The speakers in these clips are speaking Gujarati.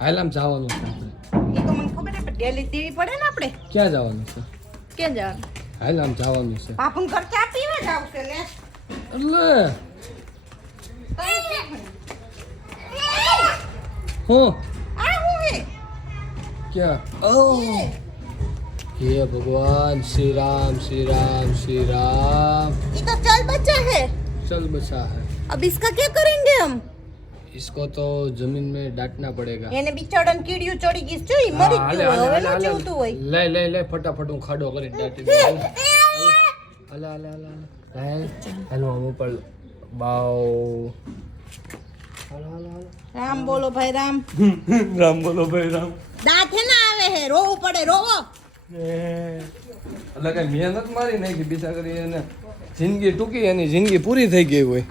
હાલ આમ જવાનું છે એ તો મને ખબર છે પણ ડેલી દેવી પડે ને આપણે. ક્યાં જવાનું છે? ક્યાં જવાનું? હાલ આમ જવાનું છે બાપુન ઘર ચા પીવા જાવ છે લે. એટલે હું આ હું હે क्या हे भगवान श्री राम श्री राम श्री राम। ये तो चल बच्चा है। चल बचा है। अब इसका क्या करेंगे हम? इसको तो जमीन में डांटना पड़ेगा। એને બિચારાને કીડિયું ચડી ગઈ છે ઈ મરી ગયું હવે નો જીવતું હોય. લે લે લે ફટાફટ હું ખાડો કરી દાટી દઉં. અલા અલા અલા હેલો હું ઉપર બાવ રામ બોલો ભાઈ રામ. રામ બોલો ભાઈ રામ. દાંત હે ના આવે હે રોવું પડે રોવો. એટલે કઈ મહેનત મારી નાખી બીજા કરી એને જિંદગી ટૂંકી એની જિંદગી પૂરી થઈ ગઈ હોય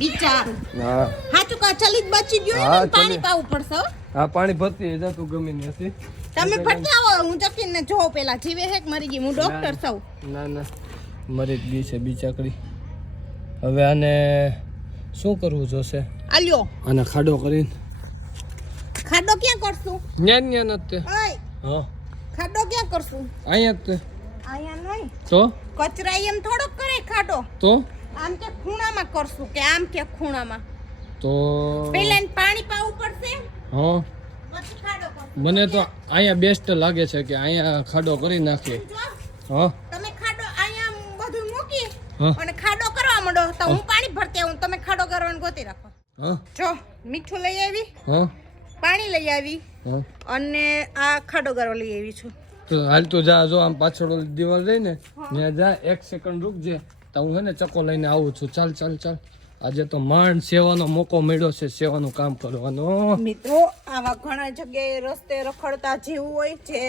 બિચારું. હા હાચું કા ચલી જ બચી ગયો હા, ને પાણી પાવું પડશે હો. હા પાણી ભરતી જા તું ગમે નથી તમે ફટતા આવો હું જકીને જો પેલા જીવે હે કે મરી ગઈ હું ડોક્ટર છું. ના ના મરી જ ગઈ છે બિચાકડી. હવે આને શું કરવું જોશે? આલ્યો આને ખાડો કરીને ખાડો ક્યાં કરશું? ન્યા ન્યા નથી ઓય હા ખાડો ક્યાં કરશું? અહીંયા જ તે આયા નહીં તો કચરા એમ થોડોક કરે ખાડો. તો આમ કે ખૂણામાં કરશું કે આમ કે ખૂણામાં? તો પહેલા એને પાણી પાવું પડશે હા પછી ખાડો કરશું. મને તો અહીંયા બેસ્ટ લાગે છે કે અહીંયા ખાડો કરી નાખીએ. જો, હા તમે ખાડો અહીંયા બધું મૂકી હા અને ખાડો કરવા માંડો તો હું પાણી ભરતી આવું તમે ખાડો કરવાનું ગોતી રાખો. હા જો મીઠું લઈ આવી હા પાણી લઈ આવી હા અને આ ખાડો કરવા લઈ આવી છું. તો હાલ તો જા જો આમ પાછળ ઓલી દિવાલ રહી ને ત્યાં જા 1 સેકન્ડ રૂકજે તો હું હે ને ચક્કો લઈને આવું છું. ચાલ ચાલ ચાલ આજે તો માંડ સેવાનો મોકો મળ્યો છે સેવાનું કામ કરવાનો. મિત્રો આવા ઘણા જગ્યાએ રસ્તે રખડતા જીવ હોય જે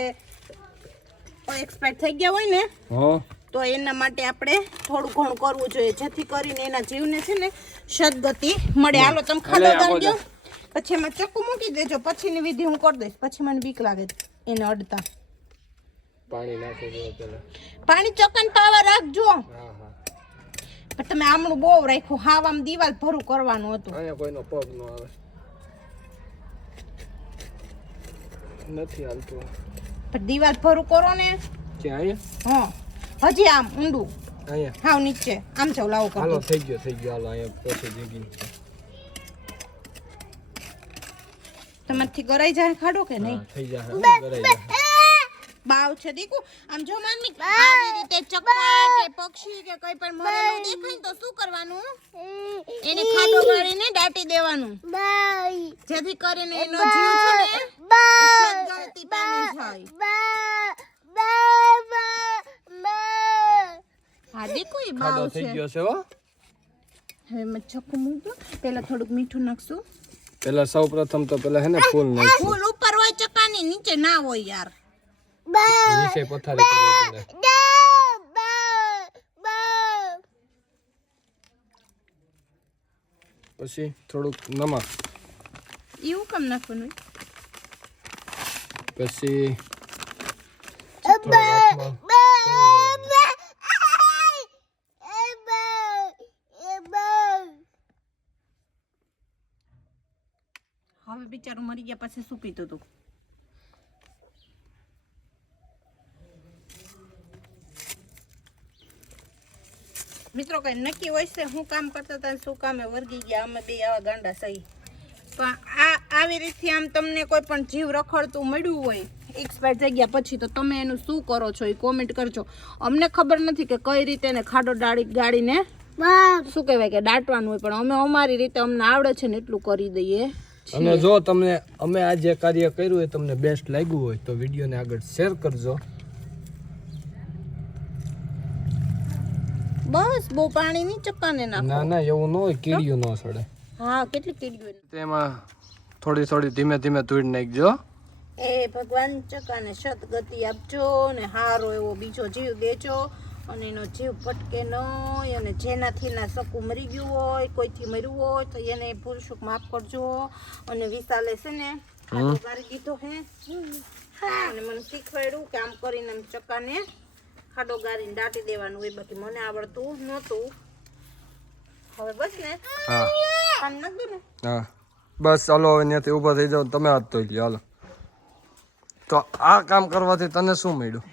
એક્સપાયર થઈ ગયા હોય ને હા તો એના માટે આપણે થોડું ઘણું કરવું જોઈએ જેથી કરીને એના જીવને છે ને સદગતિ મળે. હાલો તમે ખાડો ગાળજો પછી એમાં ચક્કુ મૂકી દેજો પછીની વિધિ હું કરી દઈશ. પછી મને બીક લાગે એને અડતા. પાણી નાખી દો પેલા. પાણી ચોકન પાવા રાખજો. હા હા પણ તમે આમણું બહુ રાખ્યું હાવ આમ દિવાલ ભરું કરવાનું હતું. અહીંયા કોઈનો પગ ન આવે નથી હાલતું. પણ દિવાલ ભરું કરો ને ક્યાં અહીંયા? હા હજી આમ ઊંડું અહીંયા હાવ નીચે આમ ચાલ લાવું હાલો કરો. થઈ ગયો હાલો અહીંયા પછી જગી તમારથી ગરાઈ જાય ખાડો કે નહીં? થઈ જાય કરાઈ જાય. બાવ છે દીકુ આમ જો માનમી આવી રીતે ચકલા કે પક્ષી કે કોઈ પણ મરેલું દેખાય ને તો શું કરવાનું? એને ખાડો ગાળીને દાટી દેવાનું જેથી કરીને એનો જીવ છે ને સદગતિ પામી જાય. હા દીકુ ઈ ખાડો બાવ થઈ છે. ગયો છે હો. હવે મેં ચક્કુ મૂકજો પહેલા થોડુંક મીઠું નાખશું. પેલા સૌપ્રથમ તો પેલા હે ને ફૂલ નાખશું. ફૂલ ઉપર હોય ચકાની નીચે ના હોય યાર. નીચે પથારી કરવી પડે. પછી થોડુંક નમક એવું કેમ નાખવાનું? પછી થોડું હાથમાં હવે બિચારું મરી ગયા પછી શું પીતું હતું? મિત્રો કઈ નક્કી હોય છે શું કામ કરતા હતા શું કામે વર્ગી ગયા અમે બે આવા ગાંડા સહી. પણ આવી રીતે આમ તમને કોઈ પણ જીવ રખડતું મળ્યું હોય એક્સપાયર થઈ ગયા પછી તો તમે એનું શું કરો છો એ કોમેન્ટ કરજો. અમને ખબર નથી કે કઈ રીતે એને ખાડો ગાળીને શું કહેવાય કે દાટવાનું હોય પણ અમે અમારી રીતે અમને આવડે છે ને એટલું કરી દઈએ. અને જો તમને અમે આ જે કાર્ય કર્યું હોય તમને બેસ્ટ લાગ્યું હોય તો વિડીયોને આગળ શેર કરજો. બસ બહુ પાણી ની ચક્કાને નાખો. ના ના એવું ન હોય કીડીયું ન સડે. હા કેટલી કીડીઓ. તેમાં થોડી થોડી ધીમે ધીમે તોડી નાખજો. એ ભગવાન ચક્કાને સદગતિ આપજો ને હારો એવો બીજો જીવ દેજો અને એનો જીવ ભટકે નહીં અને જેનાથી ના શકું મરી ગયું હોય કોઈથી મર્યું હોય તો એને ભૂલ ચૂક માફ કરજો. અને વિશાલે છે ને ખાડો ગાળી દીધો હે અને મને શીખવાડ્યું કે આમ કરીને આમ ચક્કાને ખાડો ગાળીને દાટી દેવાનું હોય. બાકી મને આવડતું નહોતું. હવે બસ ને હા કામ ન દઉં ને હા બસ ચાલો હવે ત્યાંથી ઊભા થઈ જાઓ તમે હાથ ધોઈ લ્યો હાલો તો આ કામ કરવાથી તને શું મળ્યું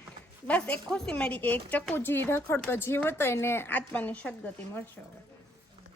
બસ એક ખુશી મળી કે એક ચક્કુ જી રખડતો જીવ હતો એને આત્માની સદગતિ મળશે હવે